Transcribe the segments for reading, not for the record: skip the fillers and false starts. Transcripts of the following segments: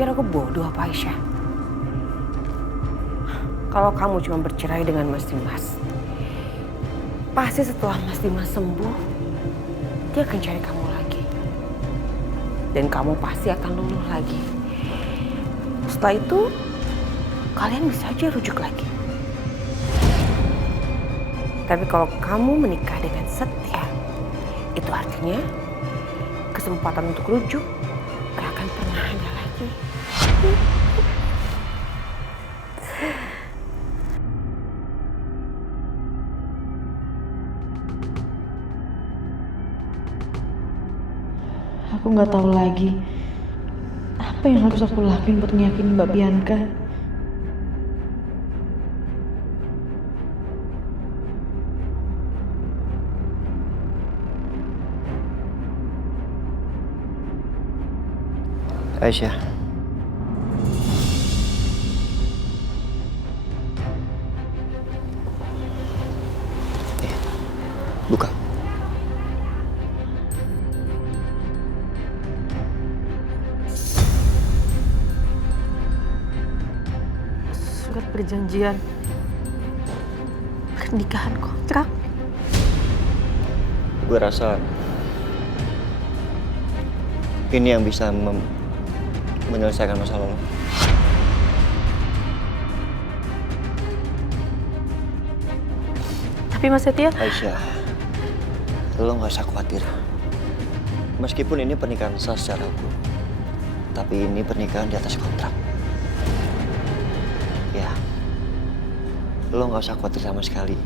kira aku bodoh apa Aisyah? Kalau kamu cuma bercerai dengan Mas Dimas, pasti setelah Mas Dimas sembuh, dia akan cari kamu lagi. Dan kamu pasti akan luluh lagi. Setelah itu, kalian bisa aja rujuk lagi. Tapi kalau kamu menikah dengan Setia, itu artinya kesempatan untuk rujuk gak akan pernah ada lagi. Aku nggak tahu lagi apa yang harus aku lakuin buat ngeyakinin Mbak Bianca. Aisyah. Buka. Surat perjanjian pernikahan kontrak. Gue rasa ini yang bisa menyelesaikan masalah lo. Tapi Mas Setia, Aisyah, lo gak usah khawatir. Meskipun ini pernikahan sah secara hukum, tapi ini pernikahan di atas kontrak. Ya, lo gak usah khawatir sama sekali.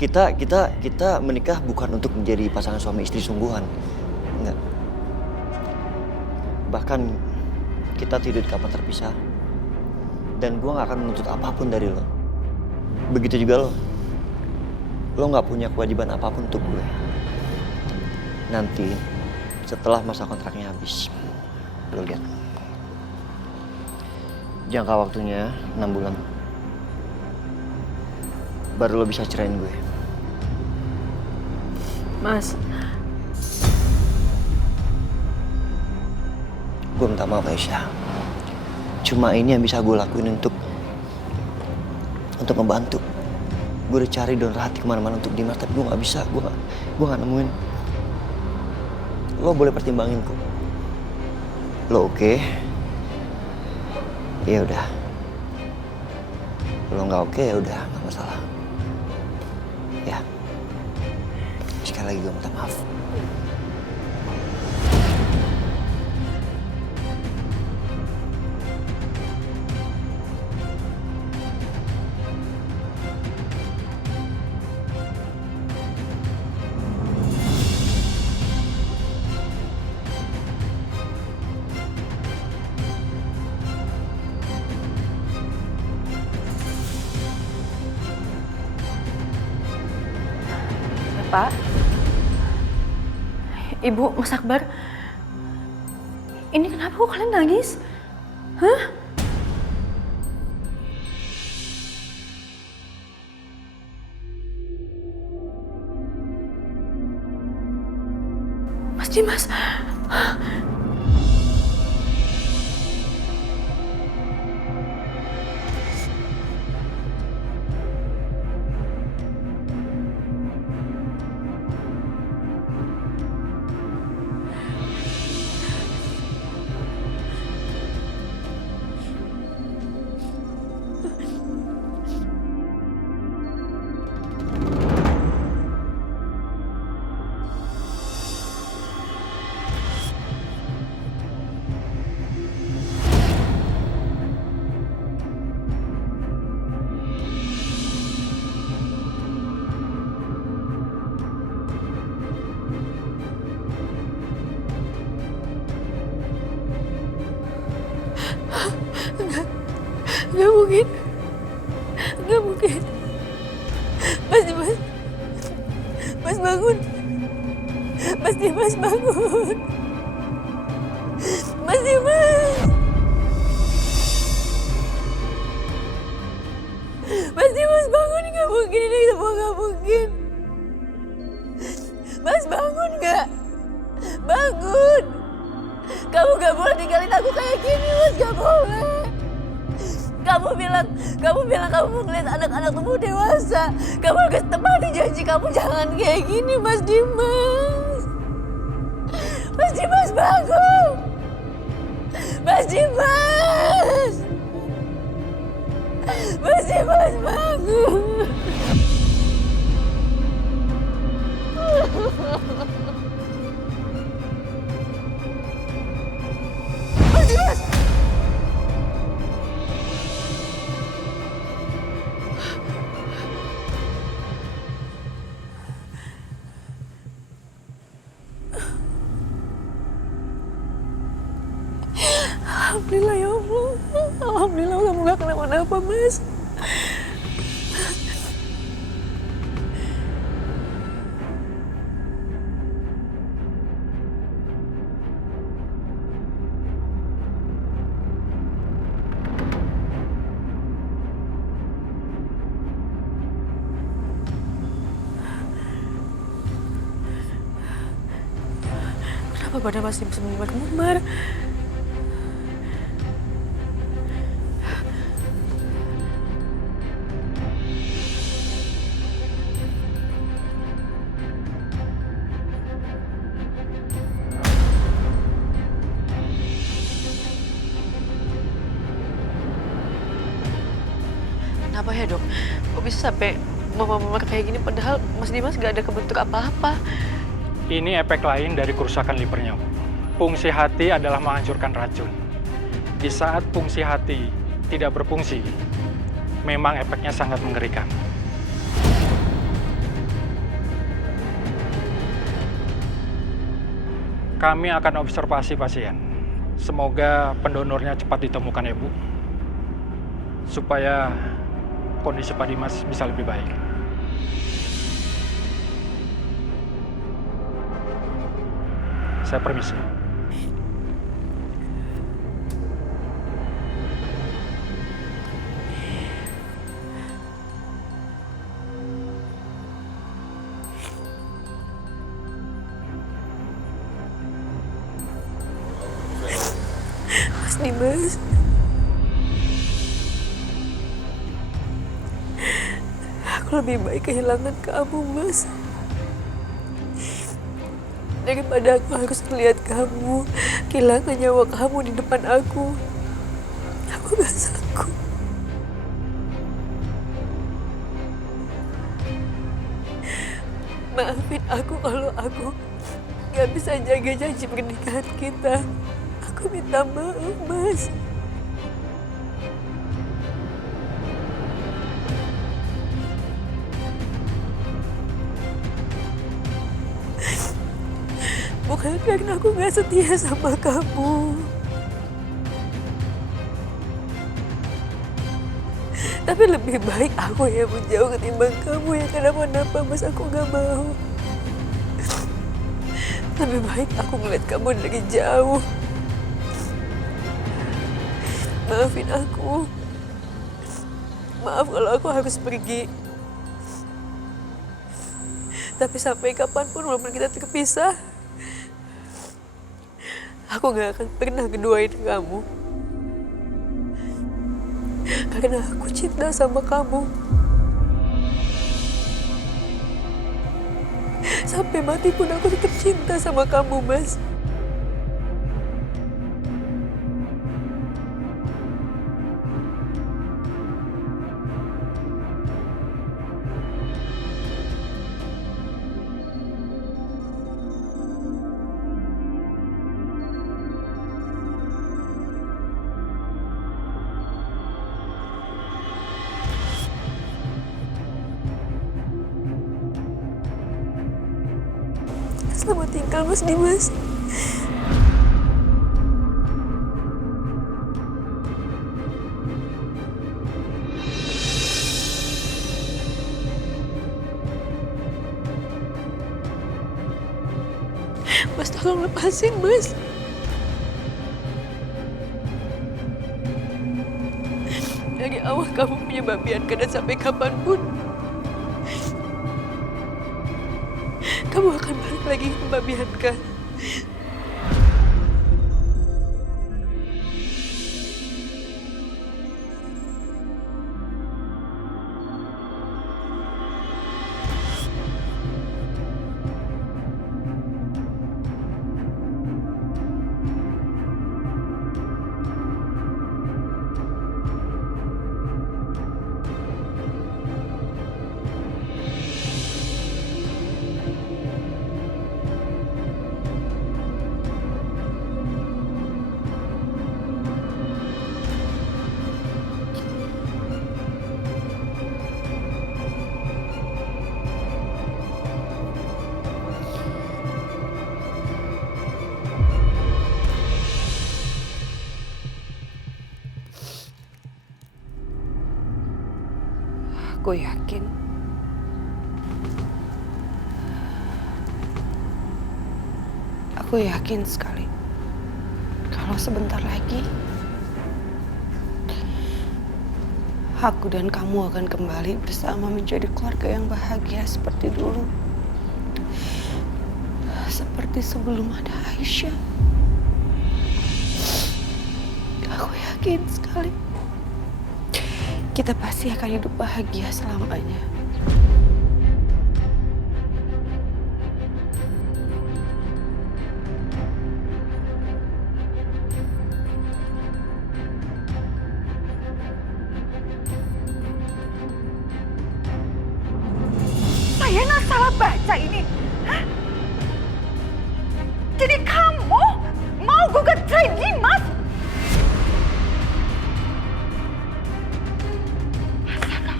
Kita menikah bukan untuk menjadi pasangan suami istri sungguhan. Enggak. Bahkan kita tidur di kamar terpisah. Dan gue gak akan menuntut apapun dari lo. Begitu juga lo. Lo gak punya kewajiban apapun untuk gue. Nanti setelah masa kontraknya habis, lo lihat. Jangka waktunya 6 bulan. Baru lo bisa cerain gue. Mas, Gue minta maaf Aisyah. Cuma ini yang bisa gue lakuin untuk membantu. Gue udah cari donor hati kemana-mana untuk Dimas, tapi gue gak bisa. Gue gak nemuin. Lo boleh pertimbangin kok. Lo oke? Ya udah. Lo nggak oke ya udah, nggak masalah. Ya. Sekali lagi gue minta maaf. Pak, Ibu, Mas Akbar, ini kenapa kok kalian nangis? Hah? Mas Dimas, nggak mungkin, nggak mungkin. Mas Dimas, Mas bangun, Mas Dimas bangun, Mas Dimas, Mas Dimas bangun, nggak mungkin ini semua nggak mungkin. Mas bangun nggak? Bangun, kamu nggak boleh tinggalin aku kayak gini, Mas. Gak boleh. Kamu bilang kamu mau ngeliat anak-anak tumbuh dewasa. Kamu harus tepati janji kamu, jangan kayak gini, Mas Dimas. Mas Dimas bangun. Mas Dimas. Mas Dimas bangun. Mas Dimas. Alhamdulillah ya Allah. Alhamdulillah kamu gak kenapa-napa, Mas. Kenapa badan Mas Dimas memar-memar? Kenapa ya, Dok? Kok bisa sampai memar kayak gini padahal Mas Dimas gak ada kebentuk apa-apa? Ini efek lain dari kerusakan livernya, Bu. Fungsi hati adalah menghancurkan racun. Di saat fungsi hati tidak berfungsi, memang efeknya sangat mengerikan. Kami akan observasi pasien. Semoga pendonornya cepat ditemukan ya, Bu. Supaya kondisi Pak Dimas bisa lebih baik. Saya permisi. Mas Dimas. Aku lebih baik kehilangan kamu, Mas. Daripada aku harus melihat kamu kehilangan nyawa kamu di depan aku. Aku gak sanggup. Maafin aku kalau aku gak bisa jaga janji pernikahan kita. Aku minta maaf, Mas. Bukan karena aku gak setia sama kamu. Tapi lebih baik aku yang menjauh ketimbang kamu yang kenapa-napa, Mas. Aku gak mau. Lebih baik aku ngeliat kamu dari jauh. Maafin aku. Maaf kalau aku harus pergi. Tapi sampai kapanpun walaupun kita terpisah, aku gak akan pernah ngeduain kamu. Karena aku cinta sama kamu. Sampai mati pun aku tetap cinta sama kamu, Mas. Selamat tinggal, Mas Dimas. Mas, tolong lepasin, Mas. Dari awal kamu punya membiarkan dan sampai kapanpun kamu akan balik lagi ke Mbak Bianca. Aku yakin sekali kalau sebentar lagi aku dan kamu akan kembali bersama menjadi keluarga yang bahagia seperti dulu. Seperti sebelum ada Aisyah. Aku yakin sekali kita pasti akan hidup bahagia selamanya. Saya nggak salah baca ini. Hah? Jadi kamu mau gugat cerai Dimas? Astaga.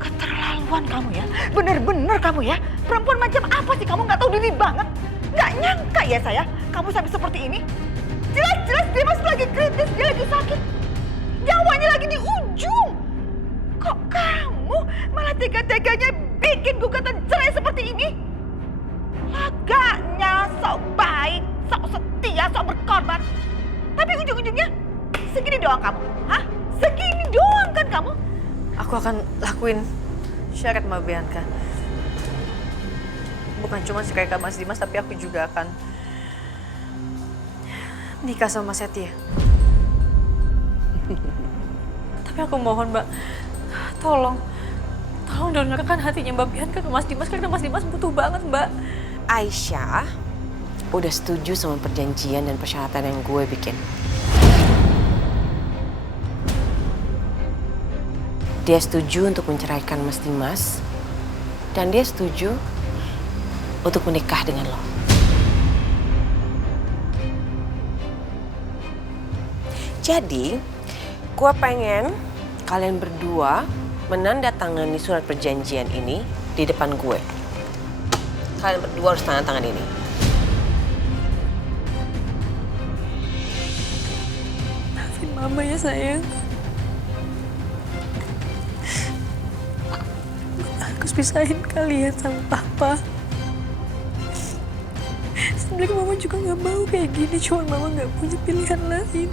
Keterlaluan kamu ya. Bener-bener kamu ya. Perempuan macam apa sih kamu, nggak tahu diri banget. Nggak nyangka ya saya, kamu sampai seperti ini. Jelas-jelas Dimas lagi kritis, dia lagi sakit. Nyawanya lagi di ujung. Kok kamu malah tega-teganya bikin gugatan cerai seperti ini? Lagaknya sok baik, sok setia, sok berkorban. Tapi ujung-ujungnya segini doang kamu. Hah? Segini doang kan kamu? Aku akan lakuin syarat Mbak Bianca. Bukan cuma sekali Mas Dimas, tapi aku juga akan nikah sama Mas Setia. Tapi aku mohon Mbak, tolong donorkan hatinya Mbak Bianca ke Mas Dimas, karena Mas Dimas butuh banget Mbak. Aisyah udah setuju sama perjanjian dan persyaratan yang gue bikin. Dia setuju untuk menceraikan Mas Dimas dan dia setuju untuk menikah dengan lo. Jadi, gue pengen kalian berdua menandatangani surat perjanjian ini di depan gue. Kalian berdua harus tanda tangan ini. Maafin Mama ya sayang. Mama harus pisahin kalian sama Papa. Sebenarnya Mama juga nggak mau kayak gini, cuma Mama nggak punya pilihan lain.